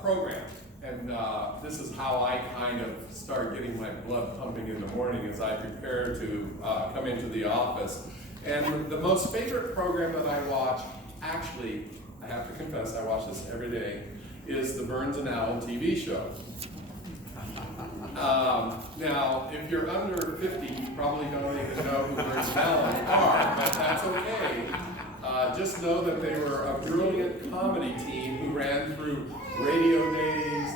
program. And this is how I kind of start getting my blood pumping in the morning as I prepare to come into the office. And the most favorite program that I watch, actually, I have to confess, I watch this every day, is the Burns and Allen TV show. Now, if you're under 50, you probably don't even know who Burns and Allen are, but that's okay. Just know that they were a brilliant comedy team who ran through radio days,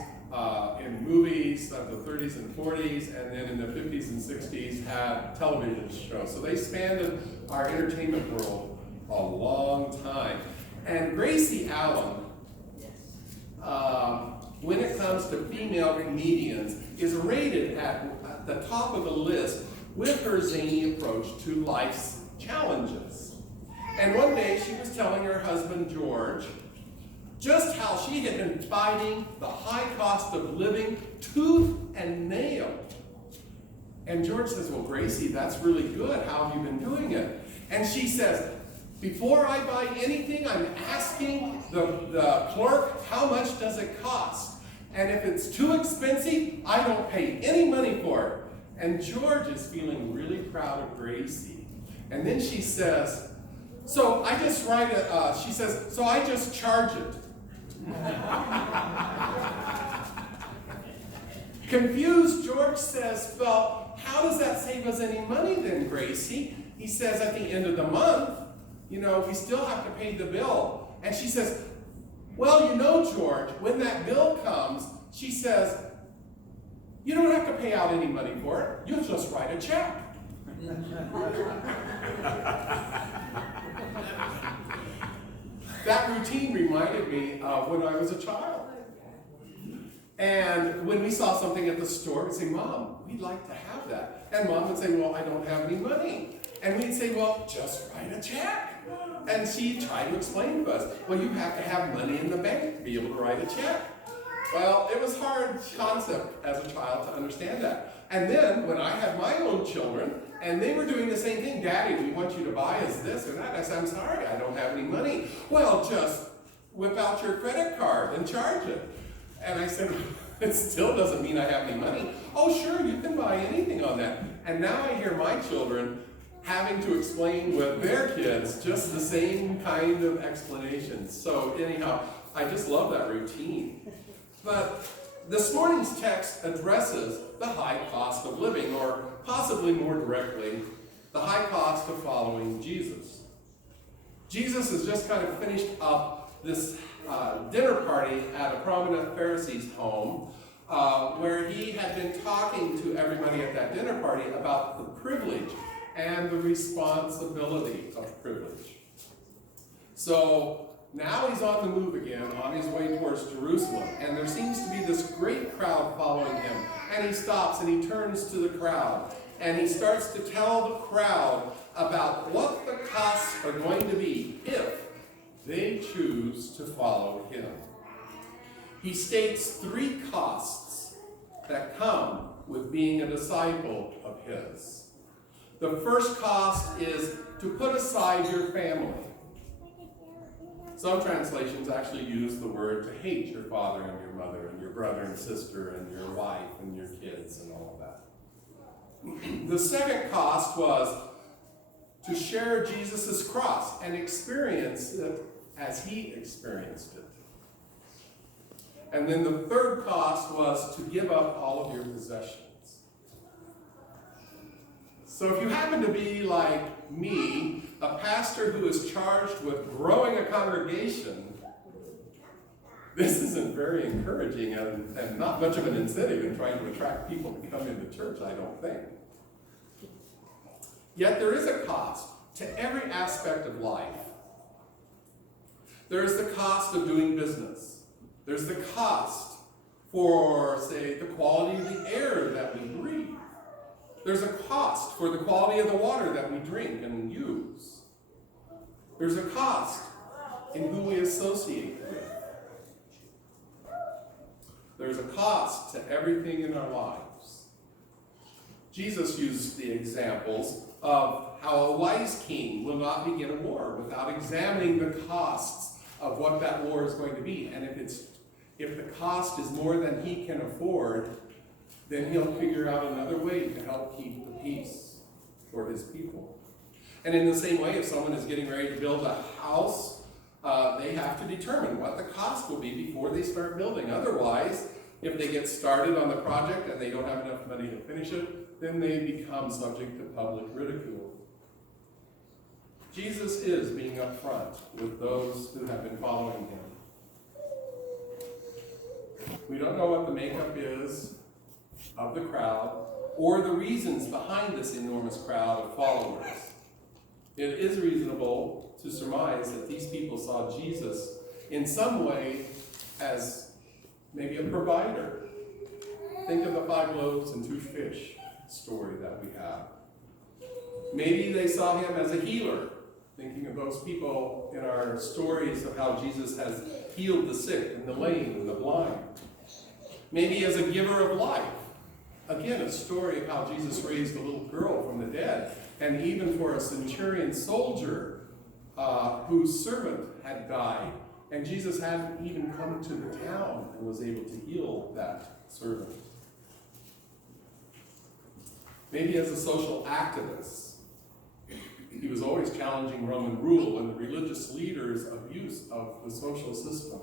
in movies of the 30s and 40s, and then in the 50s and 60s had television shows. So they spanned our entertainment world a long time. And Gracie Allen, when it comes to female comedians, is rated at the top of the list with her zany approach to life's challenges. And one day she was telling her husband George just how she had been fighting the high cost of living tooth and nail. And George says, well, Gracie, that's really good. How have you been doing it? And she says, before I buy anything, I'm asking the clerk, how much does it cost? And if it's too expensive, I don't pay any money for it. And George is feeling really proud of Gracie. And then she says, so I just so I just charge it. Confused, George says, well, how does that save us any money then, Gracie? He says, at the end of the month, we still have to pay the bill. And she says, well, George, when that bill comes, she says, you don't have to pay out any money for it. You'll just write a check. That routine reminded me of when I was a child. And when we saw something at the store, we'd say, Mom, we'd like to have that. And Mom would say, well, I don't have any money. And we'd say, well, just write a check. And she'd try to explain to us, well, you have to have money in the bank to be able to write a check. Well, it was a hard concept as a child to understand that. And then when I had my own children, and they were doing the same thing, Daddy, we want you to buy us this or that. I said, I'm sorry, I don't have any money. Well, just whip out your credit card and charge it. And I said, it still doesn't mean I have any money. Oh, sure, you can buy anything on that. And now I hear my children having to explain with their kids just the same kind of explanations. So anyhow, I just love that routine. But this morning's text addresses the high cost of living, or possibly more directly, the high cost of following Jesus. Jesus has just kind of finished up this dinner party at a prominent Pharisee's home, where he had been talking to everybody at that dinner party about the privilege and the responsibility of privilege. So now he's on the move again, on his way towards Jerusalem, and there seems to be this great crowd following him. And he stops and he turns to the crowd, and he starts to tell the crowd about what the costs are going to be if they choose to follow him. He states 3 costs that come with being a disciple of his. The first cost is to put aside your family. Some translations actually use the word to hate your father and your mother and your brother and sister and your wife and your kids and all of that. The second cost was to share Jesus' cross and experience it as he experienced it. And then the third cost was to give up all of your possessions. So if you happen to be like me, a pastor who is charged with growing a congregation, this isn't very encouraging and not much of an incentive in trying to attract people to come into church, I don't think. Yet there is a cost to every aspect of life. There is the cost of doing business. There's the cost for, say, the quality of the air that we breathe. There's a cost for the quality of the water that we drink and use. There's a cost in who we associate with. There's a cost to everything in our lives. Jesus used the examples of how a wise king will not begin a war without examining the costs of what that war is going to be. And if if the cost is more than he can afford, then he'll figure out another way to help keep the peace for his people. And in the same way, if someone is getting ready to build a house, they have to determine what the cost will be before they start building. Otherwise, if they get started on the project and they don't have enough money to finish it, then they become subject to public ridicule. Jesus is being upfront with those who have been following him. We don't know what the makeup is of the crowd or the reasons behind this enormous crowd of followers. It is reasonable to surmise that these people saw Jesus in some way as maybe a provider. Think of the 5 loaves and 2 fish story that we have. Maybe they saw him as a healer, thinking of those people in our stories of how Jesus has healed the sick and the lame and the blind. Maybe as a giver of life. Again, a story of how Jesus raised a little girl from the dead. And even for a centurion soldier whose servant had died. And Jesus hadn't even come to the town and was able to heal that servant. Maybe as a social activist. He was always challenging Roman rule and the religious leaders' abuse of the social systems.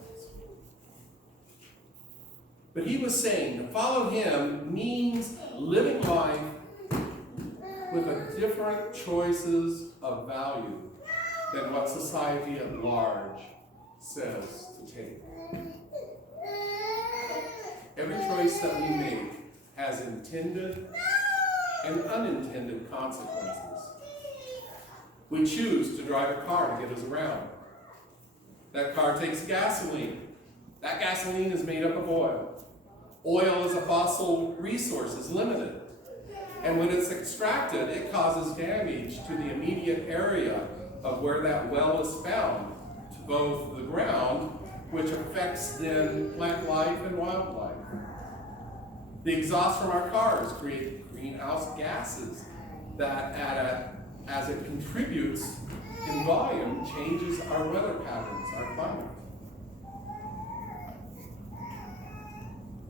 But he was saying to follow him means living life with a different choices of value than what society at large says to take. Every choice that we make has intended and unintended consequences. We choose to drive a car to get us around. That car takes gasoline. That gasoline is made up of oil. Oil as a fossil resource is limited. And when it's extracted, it causes damage to the immediate area of where that well is found, to both the ground, which affects then plant life and wildlife. The exhaust from our cars create greenhouse gases that, as it contributes in volume, changes our weather patterns, our climate.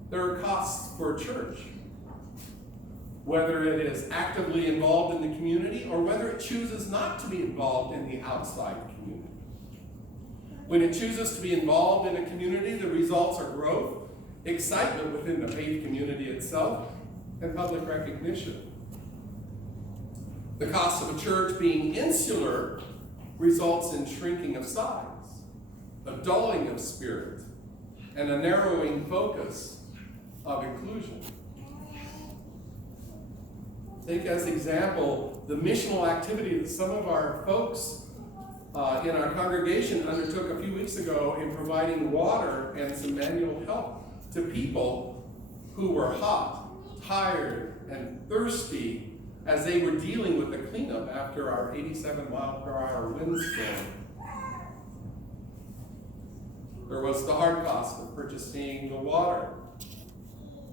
There are costs for a church, whether it is actively involved in the community or whether it chooses not to be involved in the outside community. When it chooses to be involved in a community, the results are growth, excitement within the faith community itself, and public recognition. The cost of a church being insular results in shrinking of size, a dulling of spirit, and a narrowing focus of inclusion. Take as example the missional activity that some of our folks in our congregation undertook a few weeks ago in providing water and some manual help to people who were hot, tired, and thirsty as they were dealing with the cleanup after our 87-mile-per-hour windstorm. There was the hard cost of purchasing the water,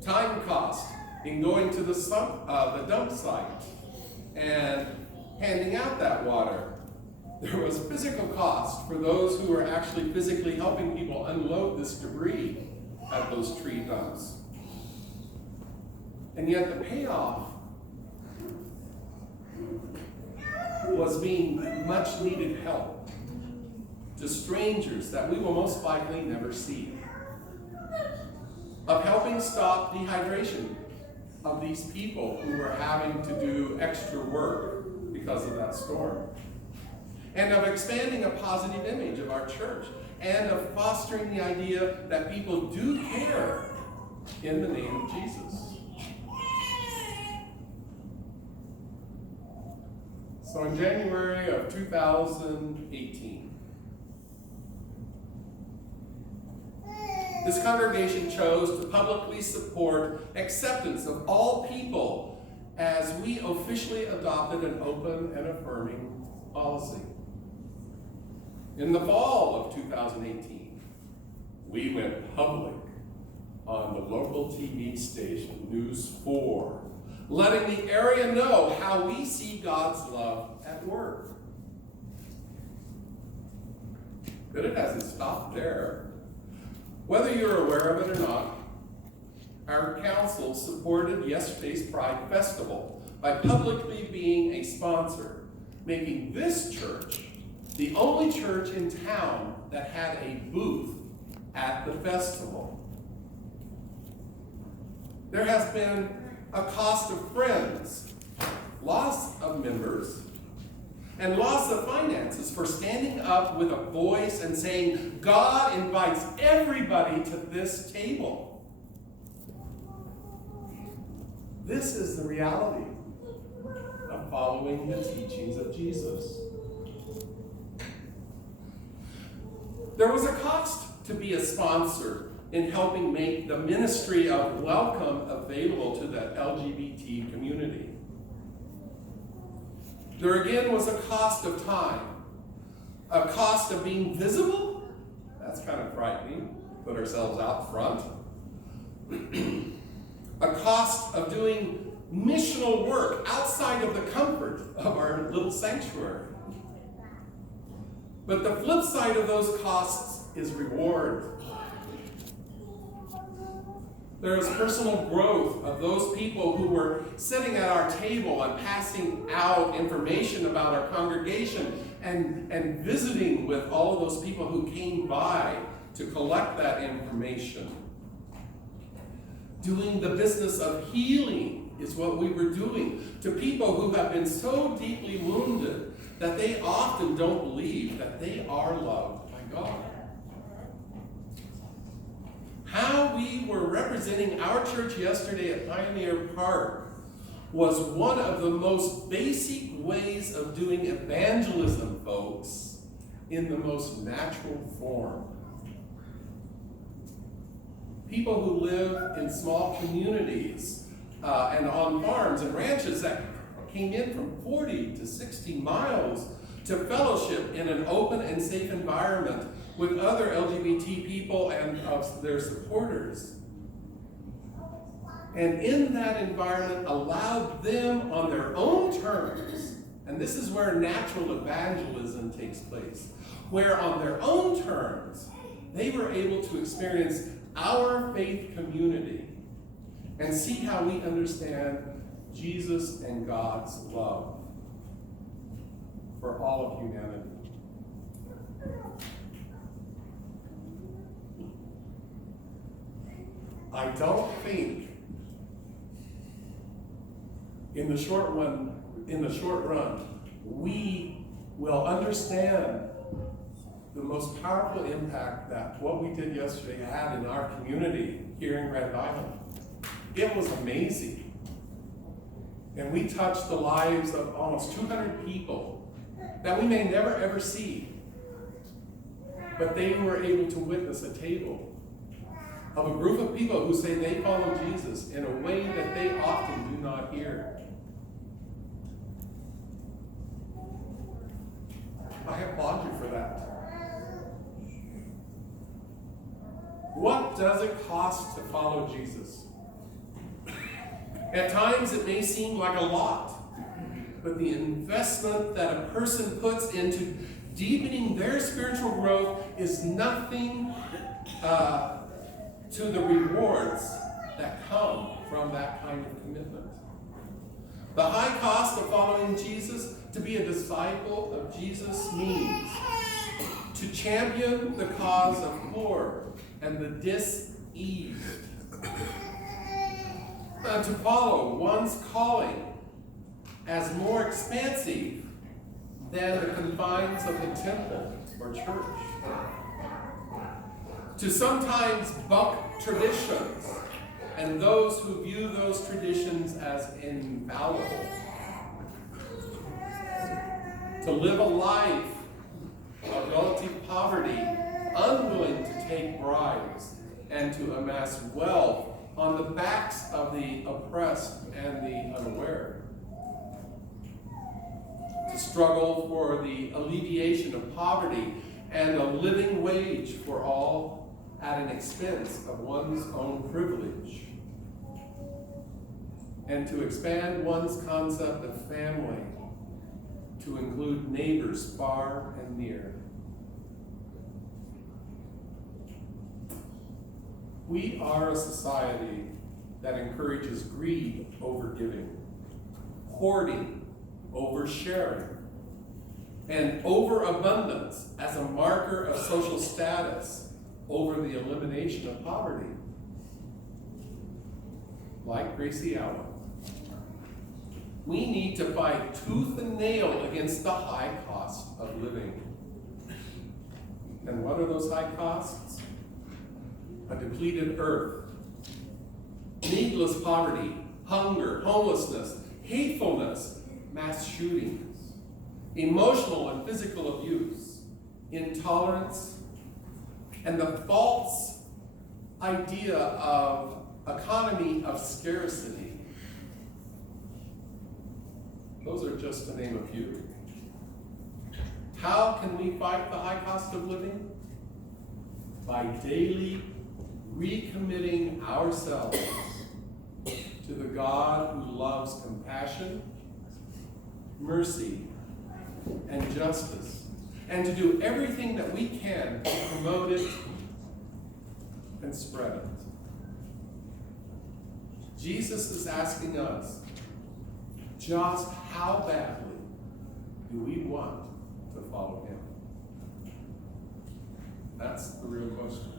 time cost in going to the dump site and handing out that water. There was physical cost for those who were actually physically helping people unload this debris at those tree dumps. And yet the payoff was being much needed help to strangers that we will most likely never see, of helping stop dehydration of these people who were having to do extra work because of that storm, and of expanding a positive image of our church, and of fostering the idea that people do care in the name of Jesus. So in January of 2018, this congregation chose to publicly support acceptance of all people as we officially adopted an open and affirming policy. In the fall of 2018, we went public on the local TV station, News 4, letting the area know how we see God's love at work. But it hasn't stopped there. Whether you're aware of it or not, our council supported yesterday's Pride Festival by publicly being a sponsor, making this church the only church in town that had a booth at the festival. There has been a cost of friends, loss of members, and loss of finances for standing up with a voice and saying, God invites everybody to this table. This is the reality of following the teachings of Jesus. There was a cost to be a sponsor in helping make the ministry of welcome available to the LGBT community. There again was a cost of time, a cost of being visible. That's kind of frightening. Put ourselves out front. A cost of doing missional work outside of the comfort of our little sanctuary. But the flip side of those costs is reward. There is personal growth of those people who were sitting at our table and passing out information about our congregation and visiting with all of those people who came by to collect that information. Doing the business of healing is what we were doing to people who have been so deeply wounded that they often don't believe that they are loved by God. How we were representing our church yesterday at Pioneer Park was one of the most basic ways of doing evangelism, folks, in the most natural form. People who live in small communities and on farms and ranches that came in from 40 to 60 miles to fellowship in an open and safe environment with other LGBT people and of their supporters. And in that environment allowed them on their own terms, and this is where natural evangelism takes place, where on their own terms they were able to experience our faith community and see how we understand Jesus and God's love for all of humanity. I don't think in the short run, we will understand the most powerful impact that what we did yesterday had in our community here in Grand Island. It was amazing. And we touched the lives of almost 200 people that we may never ever see. But they were able to witness a table of a group of people who say they follow Jesus in a way that they often do not hear. I applaud you for that. What does it cost to follow Jesus? At times it may seem like a lot, but the investment that a person puts into deepening their spiritual growth is nothing to the rewards that come from that kind of commitment. The high cost of following Jesus, to be a disciple of Jesus, means to champion the cause of poor and the diseased, to follow one's calling as more expansive than the confines of the temple or church, to sometimes buck traditions and those who view those traditions as infallible, to live a life of relative poverty, unwilling to take bribes, and to amass wealth on the backs of the oppressed and the unaware, to struggle for the alleviation of poverty and a living wage for all at an expense of one's own privilege, and to expand one's concept of family to include neighbors far and near. We are a society that encourages greed over giving, hoarding over sharing, and overabundance as a marker of social status over the elimination of poverty. Like Gracie Allen, we need to fight tooth and nail against the high cost of living. And what are those high costs? A depleted earth, needless poverty, hunger, homelessness, hatefulness, mass shootings, emotional and physical abuse, intolerance, and the false idea of economy of scarcity. Those are just to name a few. How can we fight the high cost of living? By daily recommitting ourselves to the God who loves compassion, mercy, and justice, and to do everything that we can to promote it and spread it. Jesus is asking us, just how badly do we want to follow him? That's the real question.